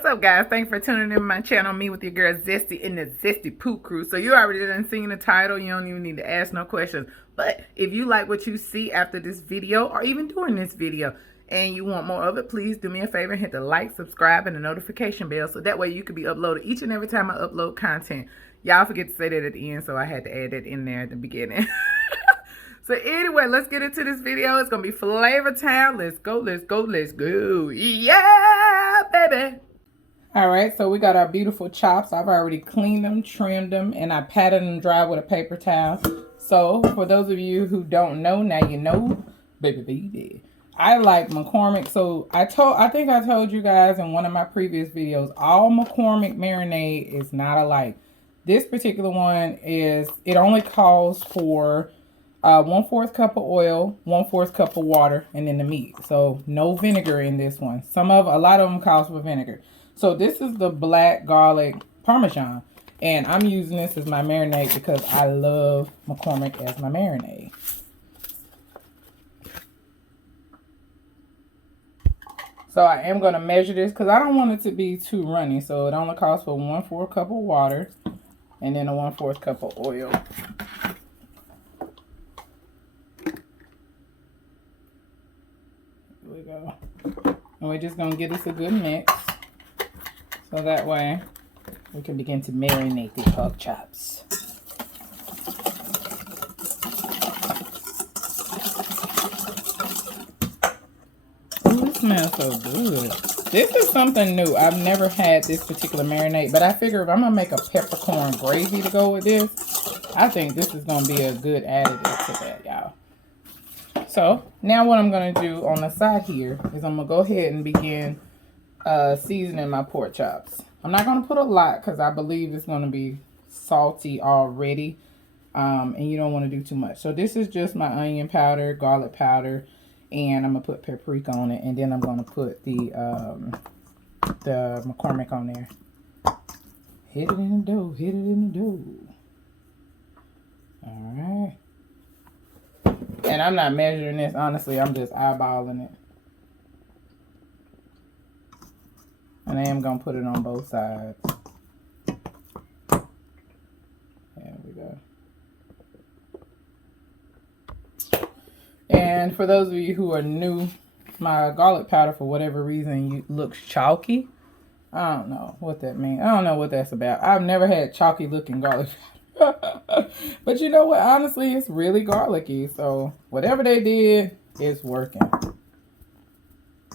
What's up, guys? Thanks for tuning in to my channel. Me with your girl Zesty in the Zesty Pooh crew. So you already done seen the title. You don't even need to ask no questions. But if you like what you see after this video or even during this video and you want more of it, please do me a favor and hit the like, subscribe, and the notification bell so that way you can be uploaded each and every time I upload content. Y'all forget to say that at the end, so I had to add that in there at the beginning. So anyway, let's get into this video. It's going to be flavor time. Let's go, let's go, let's go. Yeah, baby. All right, so we got our beautiful chops. I've already cleaned them, trimmed them, and I patted them dry with a paper towel. So for those of you who don't know, now you know, baby. I like McCormick. So I think I told you guys in one of my previous videos, all McCormick marinade is not alike. This particular one it only calls for 1/4 cup of oil, 1/4 cup of water, and then the meat. So no vinegar in this one. A lot of them calls for vinegar. So this is the black garlic parmesan, and I'm using this as my marinade because I love McCormick as my marinade. So I am going to measure this because I don't want it to be too runny. So it only calls for 1/4 cup of water and then a 1/4 cup of oil. Here we go. And we're just going to give this a good mix. So that way we can begin to marinate the pork chops. Ooh, it smells so good. This is something new. I've never had this particular marinade, but I figure if I'm going to make a peppercorn gravy to go with this, I think this is going to be a good additive to that, y'all. So now what I'm going to do on the side here is I'm going to go ahead and begin seasoning my pork chops. I'm not going to put a lot because I believe it's going to be salty already, and you don't want to do too much. So this is just my onion powder, garlic powder, and I'm going to put paprika on it, and then I'm going to put the McCormick on there. Hit it in the dough, hit it in the dough. All right. And I'm not measuring this, honestly, I'm just eyeballing it. And I am going to put it on both sides. There we go. And for those of you who are new, my garlic powder, for whatever reason, looks chalky. I don't know what that means. I don't know what that's about. I've never had chalky looking garlic powder. But you know what? Honestly, it's really garlicky. So whatever they did is working.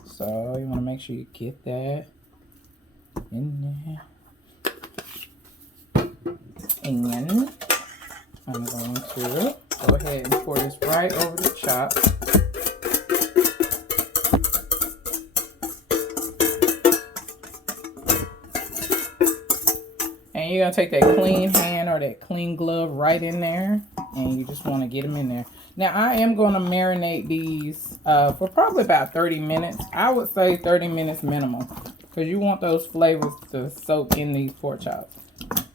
So you want to make sure you get that in there. And I'm going to go ahead and pour this right over the chop. And you're going to take that clean hand or that clean glove right in there, and you just want to get them in there. Now, I am going to marinate these for probably about 30 minutes. I would say 30 minutes minimum, because you want those flavors to soak in these pork chops.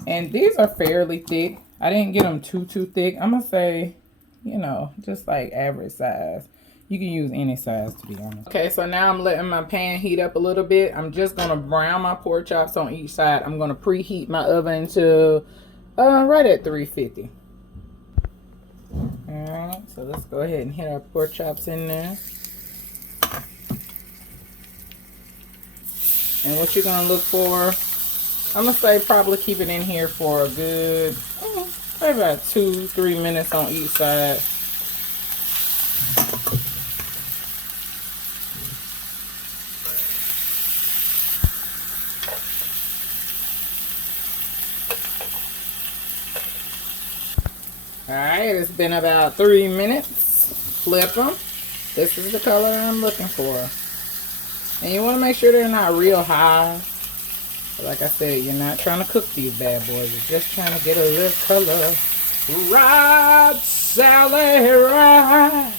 And these are fairly thick. I didn't get them too thick. I'm going to say, you know, just like average size. You can use any size, to be honest. Okay, so now I'm letting my pan heat up a little bit. I'm just going to brown my pork chops on each side. I'm going to preheat my oven to right at 350. Alright, so let's go ahead and hit our pork chops in there. And what you're going to look for, I'm going to say probably keep it in here for a good, maybe about 2-3 minutes on each side. Alright, it's been about 3 minutes. Flip them. This is the color I'm looking for. And you want to make sure they're not real high. But like I said, you're not trying to cook these bad boys. You're just trying to get a little color. Right, Sally, right.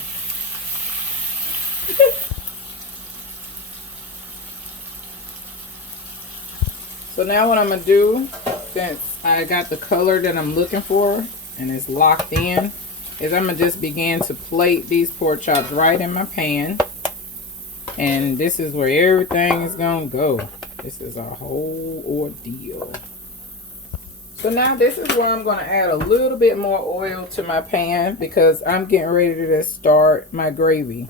So now what I'm going to do, since I got the color that I'm looking for, and it's locked in, is I'm going to just begin to plate these pork chops right in my pan. And this is where everything is going to go. This is a whole ordeal. So now this is where I'm going to add a little bit more oil to my pan because I'm getting ready to start my gravy.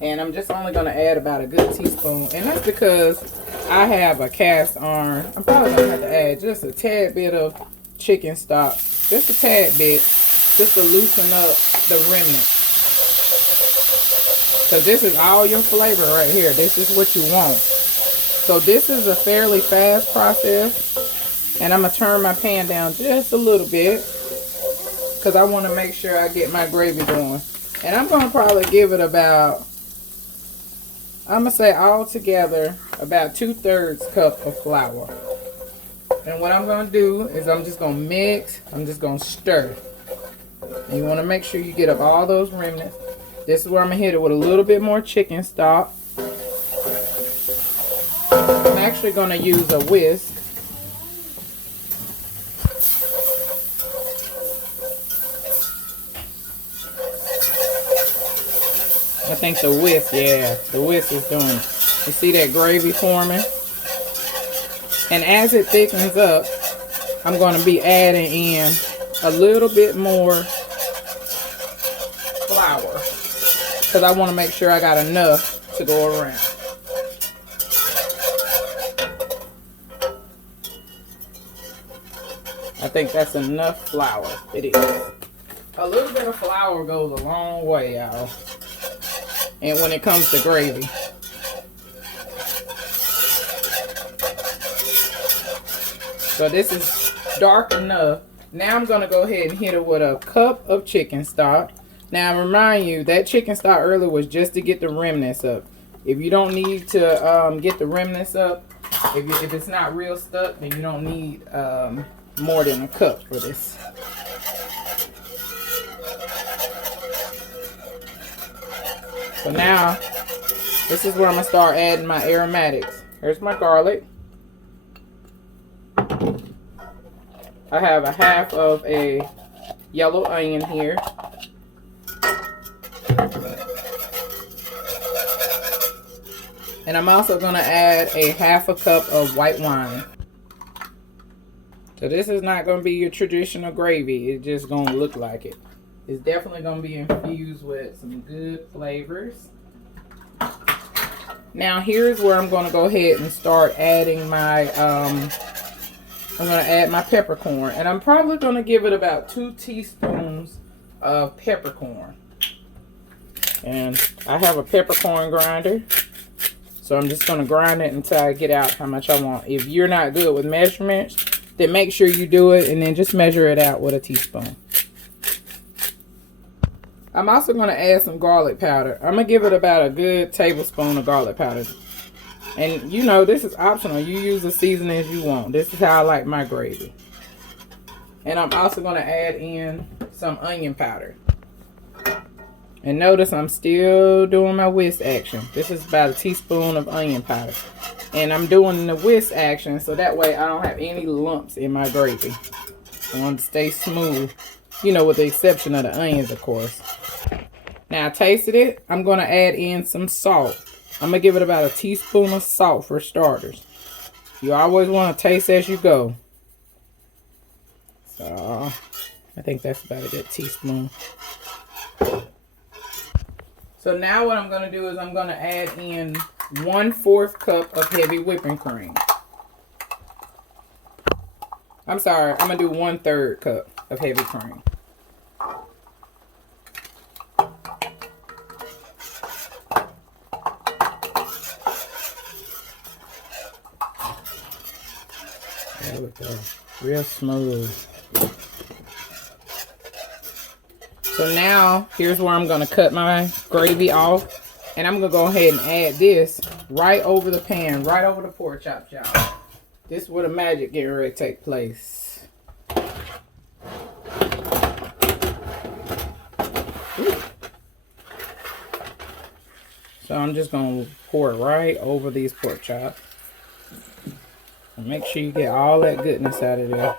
And I'm just only going to add about a good teaspoon. And that's because I have a cast iron. I'm probably going to have to add just a tad bit of chicken stock. Just a tad bit. Just to loosen up the remnant. Because this is all your flavor right here. This is what you want. So this is a fairly fast process. And I'm going to turn my pan down just a little bit. Because I want to make sure I get my gravy going. And I'm going to probably give it about, I'm going to say all together, about 2/3 cup of flour. And what I'm going to do is I'm just going to mix. I'm just going to stir. And you want to make sure you get up all those remnants. This is where I'm going to hit it with a little bit more chicken stock. I'm actually going to use a whisk. I think the whisk, yeah, the whisk is doing it. You see that gravy forming? And as it thickens up, I'm going to be adding in a little bit more flour. Because I want to make sure I got enough to go around. I think that's enough flour. It is. A little bit of flour goes a long way, y'all. And when it comes to gravy. So this is dark enough. Now I'm going to go ahead and hit it with a cup of chicken stock. Now I remind you, that chicken stock earlier was just to get the remnants up. If you don't need to get the remnants up, if it's not real stuck, then you don't need more than a cup for this. So now, this is where I'm going to start adding my aromatics. Here's my garlic. I have a half of a yellow onion here. And I'm also going to add a half a cup of white wine. So this is not going to be your traditional gravy. It's just going to look like it. It's definitely going to be infused with some good flavors. Now here's where I'm going to go ahead and start adding my, I'm going to add my peppercorn. And I'm probably going to give it about 2 teaspoons of peppercorn. And I have a peppercorn grinder. So I'm just going to grind it until I get out how much I want. If you're not good with measurements, then make sure you do it and then just measure it out with a teaspoon. I'm also going to add some garlic powder. I'm going to give it about a good tablespoon of garlic powder. And you know, this is optional. You use the seasonings you want. This is how I like my gravy. And I'm also going to add in some onion powder. And notice I'm still doing my whisk action. This is about a teaspoon of onion powder. And I'm doing the whisk action so that way I don't have any lumps in my gravy. I want to stay smooth. You know, with the exception of the onions, of course. Now, I tasted it. I'm going to add in some salt. I'm going to give it about a teaspoon of salt for starters. You always want to taste as you go. So, I think that's about a good teaspoon. So now what I'm going to do is I'm going to add in 1/4 cup of heavy whipping cream. I'm sorry, I'm going to do 1/3 cup of heavy cream. There we go. Real smooth. So now, here's where I'm going to cut my gravy off. And I'm going to go ahead and add this right over the pan, right over the pork chops, y'all. This is where the magic getting ready to take place. Ooh. So I'm just going to pour it right over these pork chops. And make sure you get all that goodness out of there.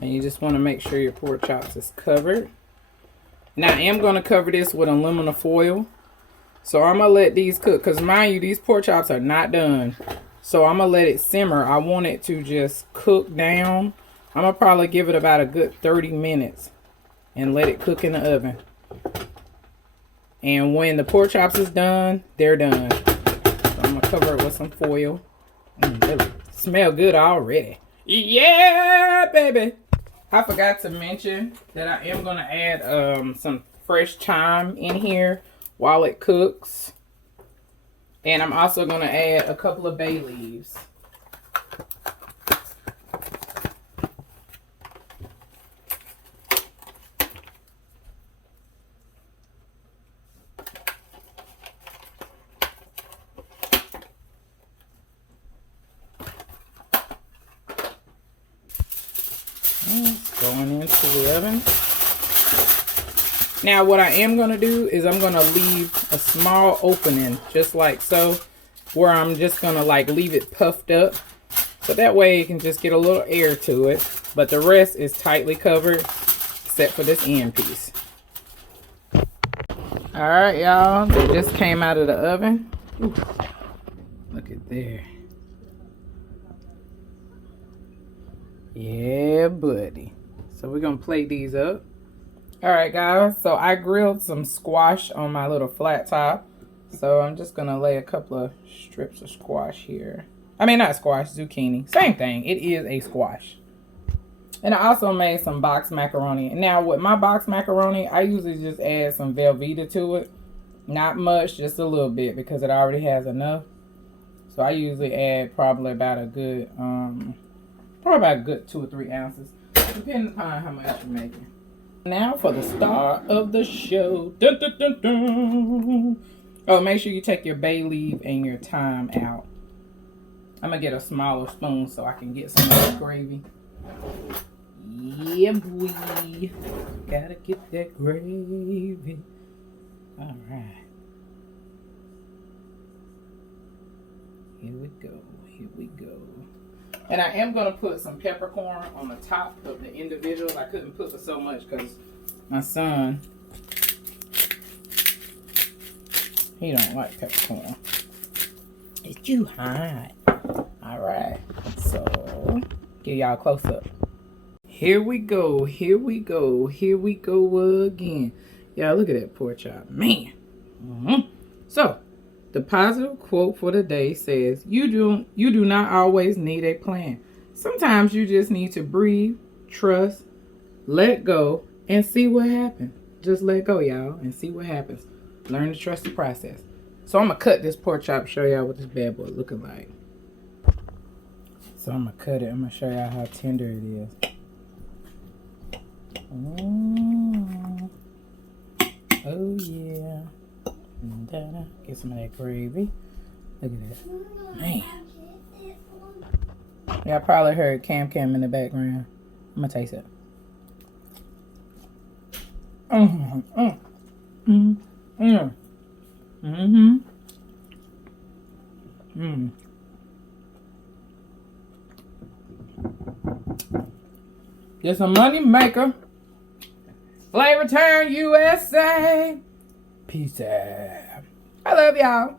And you just want to make sure your pork chops is covered. Now I am going to cover this with aluminum foil. So I'm going to let these cook. Because mind you, these pork chops are not done. So I'm going to let it simmer. I want it to just cook down. I'm going to probably give it about a good 30 minutes. And let it cook in the oven. And when the pork chops is done, they're done. So I'm going to cover it with some foil. They smell good already. Yeah, baby. I forgot to mention that I am going to add some fresh thyme in here while it cooks. And I'm also going to add a couple of bay leaves. It's going into the oven. Now what I am going to do is I'm going to leave a small opening just like so, where I'm just going to like leave it puffed up. So that way it can just get a little air to it. But the rest is tightly covered except for this end piece. Alright y'all, they just came out of the oven. Ooh, look at there. Yeah, buddy. So we're going to plate these up. Alright guys, so I grilled some squash on my little flat top. So I'm just going to lay a couple of strips of squash here. I mean, not squash, zucchini. Same thing. It is a squash. And I also made some box macaroni. Now with my box macaroni, I usually just add some Velveeta to it. Not much, just a little bit because it already has enough. So I usually add probably about a good 2 or 3 ounces. Depending upon how much you're making. Now for the star of the show. Dun, dun, dun, dun. Oh, make sure you take your bay leaf and your thyme out. I'm going to get a smaller spoon so I can get some of that gravy. Yeah, boy. Gotta get that gravy. All right. Here we go. Here we go. And I am going to put some peppercorn on the top of the individuals. I couldn't put so much because my son, he don't like peppercorn. It's too hot. All right. So, give y'all a close up. Here we go. Here we go. Here we go again. Y'all, look at that pork chop. Man. So, the positive quote for the day says, you do not always need a plan. Sometimes you just need to breathe, trust, let go, and see what happens. Just let go, y'all, and see what happens. Learn to trust the process. So I'm going to cut this pork chop, show y'all what this bad boy looking like. So I'm going to cut it. I'm going to show y'all how tender it is. Oh, yeah. Get some of that gravy. Look at that. Man. Yeah, I probably heard Cam in the background. I'm going to taste it. It's a money maker. Flavor Turn USA. Peace out. I love y'all.